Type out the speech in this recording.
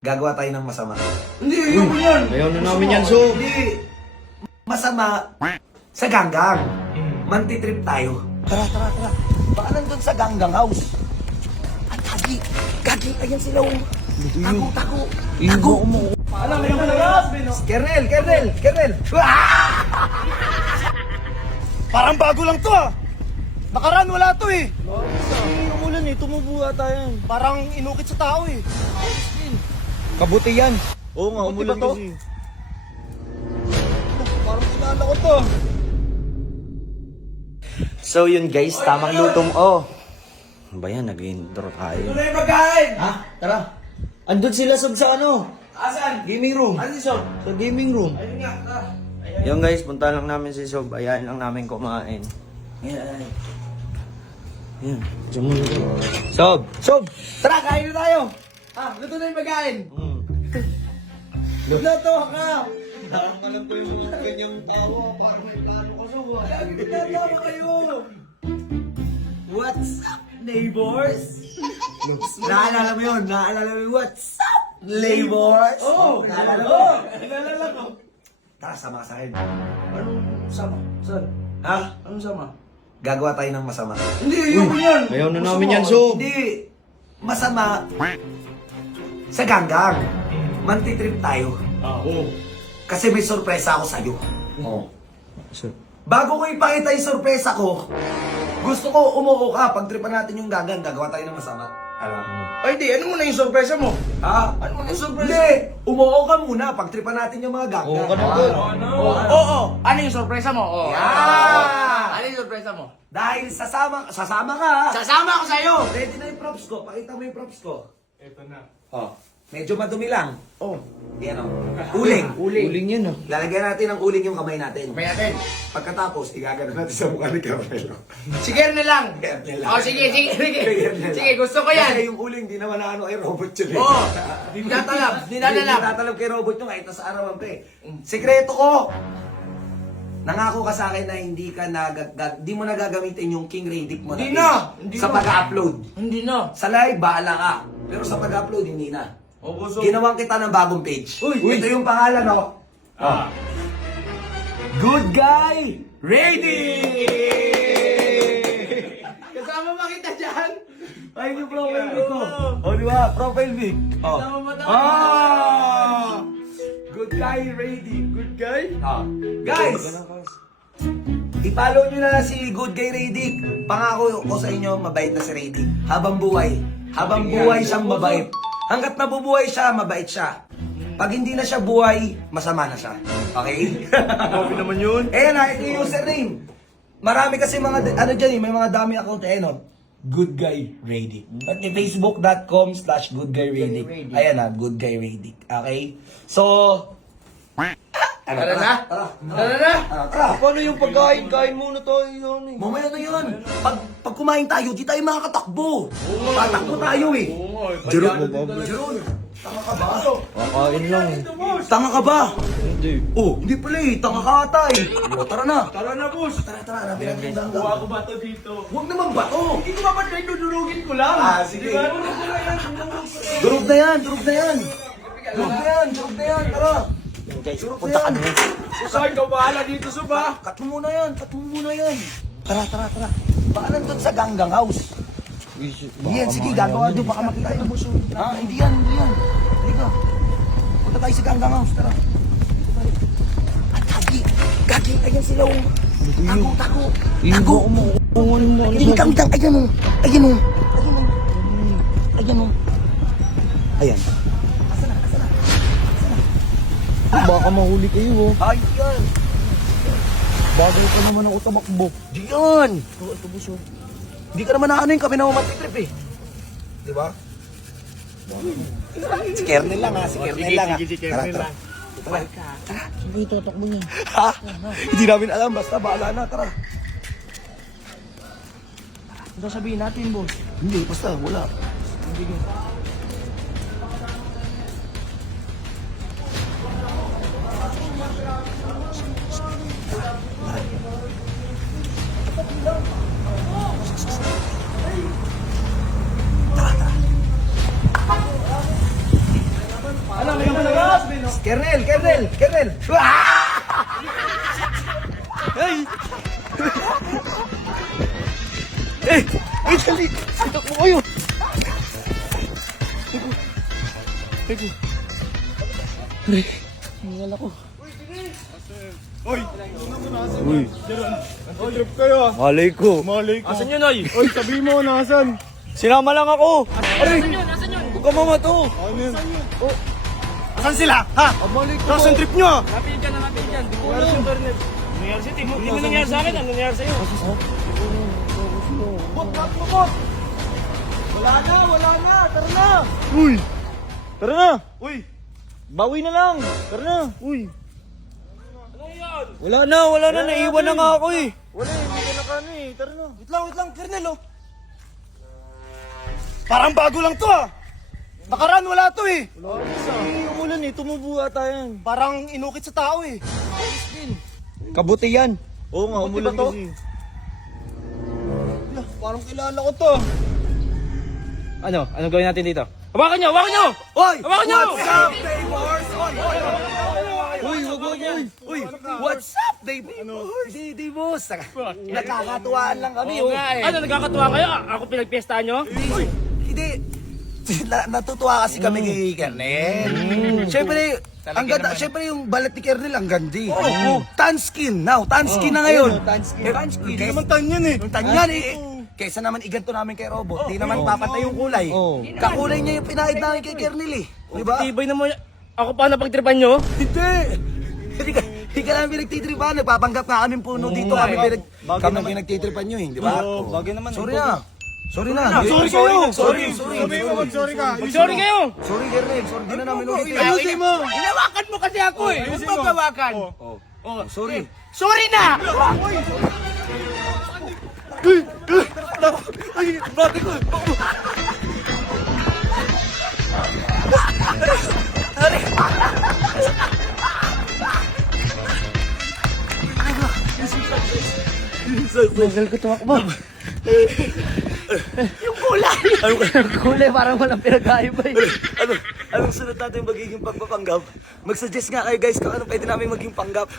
Gagawa tayo ng masama. Hindi, ayoko yan. Ayaw na namin yan, so. Hindi. Masama sa ganggang. Mantitrip tayo. Tara. Baka nandun sa ganggang house. At Gagi, ayan sila. Tago. Alam mo yung malakas, Bino. Kernel. Parang bago lang to ah. Nakaraan wala to eh. Umulan eh, tumubo ata yan. Parang inukit sa tao eh. Kabuti yan. Oo nga, Kabuti umulan ba to? kasi. Parang sinala ko to. So yun guys, tamang lutong Ano ba yan, nag-intro tayo. Ito na yung pagkain. Ha? Tara. Andun sila sa ano? Asan? Gaming room. Ano si Sob? Sa gaming room. Ayun nga, tara. Yung guys, punta lang namin si Sob. Ayain lang namin kumain. Yan. Diyan mo na. Sob! Tara, kain na tayo. Luto na yung pagkain. Luto ka. Parang alam ko yung mga ganyang tawa. Parang may plano ko, Sob. Nagtatawa kayo. What's up, neighbors? Naalala mo yun? What's up, neighbors? Oo. Naalala mo? Naalala ko. Tara, sama ka sa akin. Anong sama? Saan? Ha? Anong sama? Gagawa tayo ng masama. Hindi, ayoko yan. Ayaw na namin yan, Sob. Hindi. Masama sa ganggang. Mantitrip tayo. Oo. Kasi may sorpresa ako sa'yo. So, Bago ko ipakita yung sorpresa ko, gusto ko umuo ka. Pagtripan natin yung ganggang, gagawa tayo ng masama. Alam mo? Ay, di. Ano muna yung sorpresa mo? Ha? Ano muna yung sorpresa? Hindi! Umuo ka muna. Pagtripan natin yung mga ganggang. Oo ka na doon. Oo. Ano yung sorpresa mo? Oo. Yeah! Ano yung sorpresa mo? Dahil sasama ka. Sasama ako sa'yo. Ready na yung props ko. Pakita mo yung props ko. Ito na. Oh. Medyo madumi lang. Oh. Yan o. Uling. uling yan Lalagyan natin ng uling yung kamay natin. May natin. Pagkatapos, igagano natin sa mukha ni Carmelo. Si Kernel lang. Kernel lang. Oh, sige. Kernel lang. Sige, gusto ko yan. Kasi yung uling, di naman ano ay robot yun eh. Oo. Dinatalab. Hindi tatalab kay robot yung kahit nasa arawan pa eh. Sekreto ko! Nangako ka sa akin na hindi mo na gagamitin yung King Radic mo Hindi page na! Hindi sa na. pag-upload. Hindi na. Sa live, bahala ka. Pero sa pag-upload, hindi na. Oo, so. Ginawan kita ng bagong page. Uy! Ito yung pangalan, no? Good Guy Ready! Kasama ba kita dyan? Ay, yung profile pic ko. O, di ba? Profile pic. Oh. Kasama ba tayo? Good Guy Ready. Good guy? Guys! I-follow nyo na si Good Guy Radic. Pangako ko sa inyo, mabait na si Radic. Habang buhay siyang mabait. Hanggat nabubuhay siya, mabait siya. Pag hindi na siya buhay, masama na siya. Okay? Grabe naman yun. Ayan na, ito yung username. Marami kasi mga, ano dyan may mga dami account no? Good Guy Radic. At facebook.com/goodguyradic. Ayan na, Good Guy Radic. Okay? So, Tara na? Tara na? Tara. Paano yung pagkain muna tayo yun eh? Mamaya na yun. Pag kumain tayo, di tayo makakatakbo. Tatakbo tayo eh. Jeron. Tanga ka ba? Kakain lang eh. Tanga ka ba? Hindi. Oh, hindi pala eh. Tanga ka ata eh. O, tara na. Tara na, boss. Tara. Hanapin natin yung ganggang. Kuha ko ba ito dito? Huwag naman ba to? Hindi ko ba try dudurugin ko lang? Sige. Di ba? Durug ko na yan. Durog na yan. Tara. Guys, punta ka na. Saan ka bahala dito, Suba? Cut mo muna yan. Tara. Baka nandun sa ganggang house. Yan, sige, gagawa doon. Baka makita yung buso. Ha? Hindi yan. Halika. Punta tayo sa ganggang house. Tara. At Gagi, ayan sila. Tago. Ayan o. Ayan. Baka mahuli kayo Ay, yan. Bagay pa naman ako tamakbo. Di yan. Ito buso. Hindi ka naman naano yung kami na matitrip eh. Di ba? Si Kernel lang ha. Sige, Kernel lang. Tara. Saan kayo tatakbo niya? Ha? Hindi namin alam. Basta bahala na. Tara. Ano sabihin natin, boss? Hindi. Basta wala. Ano, may naman Kernel! Ay! Eh! Ay, dali! Sitak mo kayo! Teko. Aray. Hingal ako. Oy! Uy! Oy, trip kayo ah! Malay ko. Malay ko. Asan yun, ay? Oy, sabi mo, nasan? Sinama lang ako. Aray! Huwag ka mamato. Ano yun? Oh. Asan sila? Ha? Malay ko. Nasaan trip nyo? Hanapin dyan. Di ko alam. Nangyari sa Hindi mo nangyari sa akin, ano nangyari sa'yo? Bot! Wala na! Tara na! Uy! Tara na! Uy! Bawi na lang! Tara na! Uy! Wala na. Naiwan na nga ako eh. Wala eh, hindi ka nakano eh. Tara na. Wait lang, Kernel oh. Parang bago lang to ah. Nakaraan wala to eh. Wala eh, umulan eh. Tumubo ata yan. Parang inukit sa tao eh. Kabuti yan. Oo nga, umulan ba to? kasi. Parang kilala ko to. Ano? Anong gawin natin dito? Hawakan nyo! Oy! Hawakan nyo! What's up, neighbors? Uy, Uy, what's up, neighbors? Di boss. Nakakatuwaan lang kami. Oo nga eh. Ano, nagkakatuwa kayo? Ako pinagpiestahan nyo? Hindi. Natutuwa kasi kami kay Kernel. Siyempre, ang ganda, siyempre yung balat ni Kernel ang gandi. Tan skin na ngayon. Tan skin. Hindi naman tan yan eh. Tan yan eh. Kaysa naman iganto namin kay Robot, di naman papatay yung kulay. Kakulay niya yung pinahid namin kay Kernel eh. Di ba? Tibay naman. Ako pa napagtripan nyo? Hindi. Hindi ka namin pinagtitripan. Nagpapanggap nga kami puno dito. Kami pinagtitripan nyo eh. Di ba? Bagay naman. Sorry na. Sorry na. Sorry kayo. Sorry. Sorry ka. Sorry kayo! Sorry, Kernel. Sorry, di na namin ulitin. Ayusin mo. Hinawakan mo kasi ako eh! Huwag mo gawakan! Sorry. Sorry na! Ay, brate ko. Magal ko tumakbo. Yung kulay. Yung kulay parang walang pinag-aiba eh. Anong sunod natin magiging pagpapanggap? Mag-suggest nga kayo guys kung ano pwede namin maging panggap.